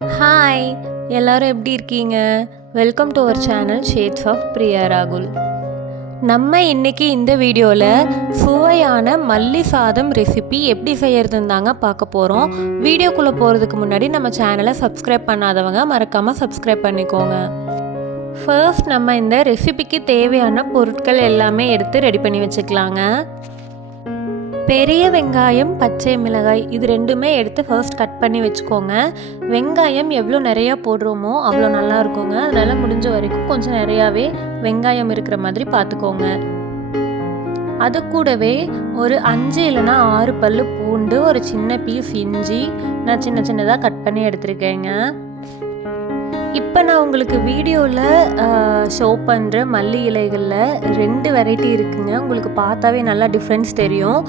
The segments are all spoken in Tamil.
ஹாய், எல்லாரும் எப்படி இருக்கீங்க? Welcome to our channel shades of Priya ராகுல். நம்ம இன்னைக்கு இந்த வீடியோவில் சுவையான மல்லி சாதம் ரெசிபி எப்படி செய்யறதுன்னு தாங்க பார்க்க போகிறோம். வீடியோக்குள்ளே போகிறதுக்கு முன்னாடி நம்ம சேனலை சப்ஸ்கிரைப் பண்ணாதவங்க மறக்காமல் சப்ஸ்கிரைப் பண்ணிக்கோங்க. ஃபர்ஸ்ட் நம்ம இந்த ரெசிபிக்கு தேவையான பொருட்கள் எல்லாமே எடுத்து ரெடி பண்ணி வச்சுக்கலாங்க. பெரிய வெங்காயம், பச்சை மிளகாய் இது ரெண்டுமே எடுத்து ஃபர்ஸ்ட் கட் பண்ணி வச்சுக்கோங்க. வெங்காயம் எவ்வளோ நிறையா போடுறோமோ அவ்வளோ நல்லா இருக்குங்க. அதனால் முடிஞ்ச வரைக்கும் கொஞ்சம் நிறையாவே வெங்காயம் இருக்கிற மாதிரி பார்த்துக்கோங்க. அது கூடவே ஒரு 5 இல்லைனா 6 பல்லு பூண்டு, ஒரு சின்ன பீஸ் இஞ்சி நான் சின்ன சின்னதாக கட் பண்ணி எடுத்துருக்கேங்க. இப்போ நான் உங்களுக்கு வீடியோவில் ஷோ பண்ணுற மல்லி இலைகளில் 2 வெரைட்டி இருக்குங்க. உங்களுக்கு பார்த்தாவே நல்லா டிஃப்ரென்ஸ் தெரியும்.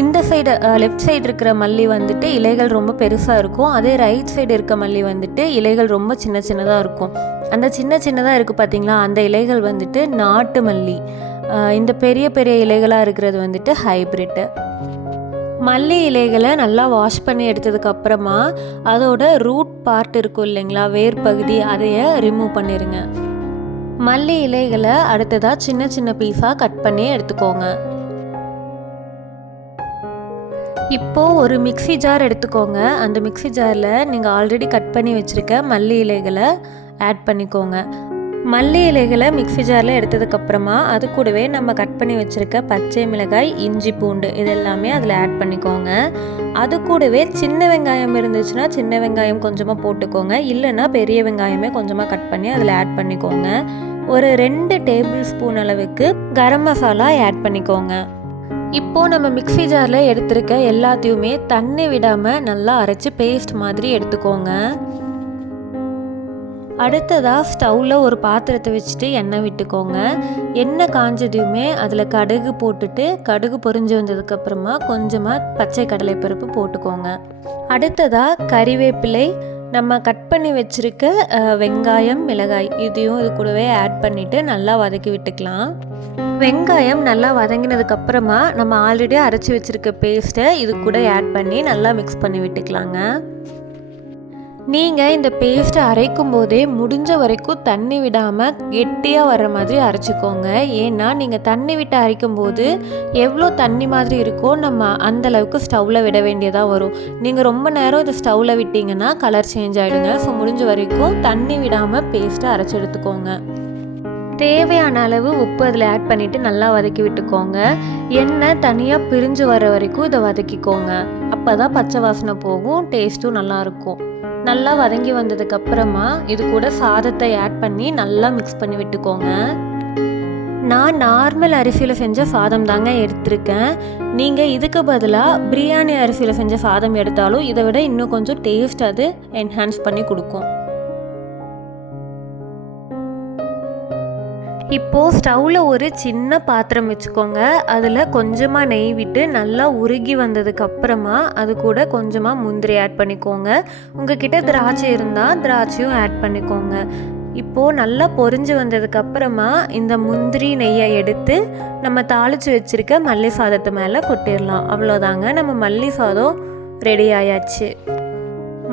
இந்த சைடு லெஃப்ட் சைடு இருக்கிற மல்லி வந்துட்டு இலைகள் ரொம்ப பெருசாக இருக்கும். அதே ரைட் சைடு இருக்க மல்லி வந்துட்டு இலைகள் ரொம்ப சின்ன சின்னதாக இருக்கும். அந்த சின்ன சின்னதாக இருக்குது பார்த்தீங்களா, அந்த இலைகள் வந்துட்டு நாட்டு மல்லி. இந்த பெரிய பெரிய இலைகளாக இருக்கிறது வந்துட்டு ஹைப்ரிட்டு. மல்லி இலைகளை நல்லா வாஷ் பண்ணி எடுத்ததுக்கப்புறமா அதோட ரூட் பார்ட் இருக்கும் இல்லைங்களா, வேர் பகுதி, அதையை ரிமூவ் பண்ணிடுங்க. மல்லி இலைகளை அடுத்ததாக சின்ன சின்ன பீஸாக கட் பண்ணி எடுத்துக்கோங்க. இப்போது ஒரு மிக்ஸி ஜார் எடுத்துக்கோங்க. அந்த மிக்ஸி ஜாரில் நீங்கள் ஆல்ரெடி கட் பண்ணி வச்சுருக்க மல்லி இலைகளை ஆட் பண்ணிக்கோங்க. மல்லி இலைகளை மிக்ஸி ஜாரில் எடுத்ததுக்கப்புறமா அது கூடவே நம்ம கட் பண்ணி வச்சுருக்க பச்சை மிளகாய், இஞ்சி, பூண்டு இது எல்லாமே அதில் ஆட் பண்ணிக்கோங்க. அது கூடவே சின்ன வெங்காயம் இருந்துச்சுன்னா சின்ன வெங்காயம் கொஞ்சமாக போட்டுக்கோங்க. இல்லைன்னா பெரிய வெங்காயமே கொஞ்சமாக கட் பண்ணி அதில் ஆட் பண்ணிக்கோங்க. ஒரு 2 டேபிள் ஸ்பூன் அளவுக்கு கரம் மசாலா ஆட் பண்ணிக்கோங்க. இப்போது நம்ம மிக்ஸி ஜாரில் எடுத்துருக்க எல்லாத்தையுமே தண்ணி விடாமல் நல்லா அரைச்சி பேஸ்ட் மாதிரி எடுத்துக்கோங்க. அடுத்ததாக ஸ்டவ்வில் ஒரு பாத்திரத்தை வச்சுட்டு எண்ணெய் விட்டுக்கோங்க. எண்ணெய் காஞ்சதையுமே அதில் கடுகு போட்டுட்டு கடுகு பொரிஞ்சு வந்ததுக்கப்புறமா கொஞ்சமாக பச்சை கடலைப்பருப்பு போட்டுக்கோங்க. அடுத்ததாக கறிவேப்பிலை, நம்ம கட் பண்ணி வச்சுருக்க வெங்காயம், மிளகாய் இதையும் இது கூடவே ஆட் பண்ணிவிட்டு நல்லா வதக்கி விட்டுக்கலாம். வெங்காயம் நல்லா வதங்கினதுக்கப்புறமா நம்ம ஆல்ரெடி அரைச்சி வச்சுருக்க பேஸ்ட்டை இது கூட ஆட் பண்ணி நல்லா மிக்ஸ் பண்ணி விட்டுக்கலாங்க. நீங்கள் இந்த பேஸ்ட்டை அரைக்கும் போதே முடிஞ்ச வரைக்கும் தண்ணி விடாமல் கெட்டியாக வர்ற மாதிரி அரைச்சிக்கோங்க. ஏன்னா நீங்கள் தண்ணி விட்டு அரைக்கும் போது எவ்வளோ தண்ணி மாதிரி இருக்கோ நம்ம அந்தளவுக்கு ஸ்டவ்வில் விட வேண்டியதாக வரும். நீங்கள் ரொம்ப நேரம் இதை ஸ்டவ்வில் விட்டிங்கன்னா கலர் சேஞ்ச் ஆகிடுங்க. ஸோ முடிஞ்ச வரைக்கும் தண்ணி விடாமல் பேஸ்ட்டை அரைச்சி எடுத்துக்கோங்க. தேவையான அளவு உப்பு அதில் ஆட் பண்ணிவிட்டு நல்லா வதக்கி விட்டுக்கோங்க. எண்ணெய் தனியாக பிரிஞ்சு வர வரைக்கும் இதை வதக்கிக்கோங்க. அப்போ தான் பச்சை வாசனை போகும், டேஸ்ட்டும் நல்லாயிருக்கும். நல்லா வதங்கி வந்ததுக்கப்புறமா இது கூட சாதத்தை ஆட் பண்ணி நல்லா மிக்ஸ் பண்ணி விட்டுக்கோங்க. நான் நார்மல் அரிசியில் செஞ்ச சாதம் தாங்க எடுத்திருக்கேன். நீங்கள் இதுக்கு பதிலாக பிரியாணி அரிசியில் செஞ்ச சாதம் எடுத்தாலும் இதை விட இன்னும் கொஞ்சம் டேஸ்ட் அது என்ஹான்ஸ் பண்ணி கொடுக்கும். இப்போது ஸ்டவ்வில் ஒரு சின்ன பாத்திரம் வச்சுக்கோங்க. அதில் கொஞ்சமாக நெய் விட்டு நல்லா உருகி வந்ததுக்கப்புறமா அது கூட கொஞ்சமாக முந்திரி ஆட் பண்ணிக்கோங்க. உங்ககிட்ட திராட்சை இருந்தால் திராட்சையும் ஆட் பண்ணிக்கோங்க. இப்போது நல்லா பொரிஞ்சு வந்ததுக்கப்புறமா இந்த முந்திரி நெய்யை எடுத்து நம்ம தாளித்து வச்சுருக்க மல்லி சாதத்து மேலே கொட்டிடலாம். அவ்வளோதாங்க, நம்ம மல்லி சாதம் ரெடி ஆயாச்சு.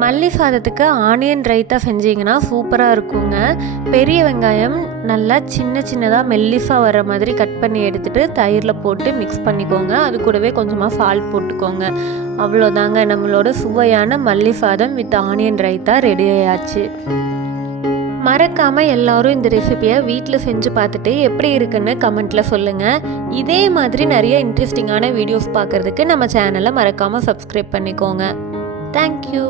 மல்லி சாதத்துக்கு ஆனியன் ரைத்தா செஞ்சிங்கன்னா சூப்பராக இருக்குங்க. பெரிய வெங்காயம் நல்லா சின்ன சின்னதாக மெல்லிஸாக வர மாதிரி கட் பண்ணி எடுத்துகிட்டு தயிரில் போட்டு மிக்ஸ் பண்ணிக்கோங்க. அது கூடவே கொஞ்சமாக சால்ட் போட்டுக்கோங்க. அவ்வளோதாங்க, நம்மளோட சுவையான மல்லி சாதம் வித் ஆனியன் ரைத்தா ரெடி ஆயாச்சு. மறக்காமல் எல்லோரும் இந்த ரெசிபியை வீட்டில் செஞ்சு பார்த்துட்டு எப்படி இருக்குன்னு கமெண்ட்டில் சொல்லுங்கள். இதே மாதிரி நிறைய இன்ட்ரெஸ்டிங்கான வீடியோஸ் பார்க்குறதுக்கு நம்ம சேனலை மறக்காமல் சப்ஸ்கிரைப் பண்ணிக்கோங்க. தேங்க்யூ.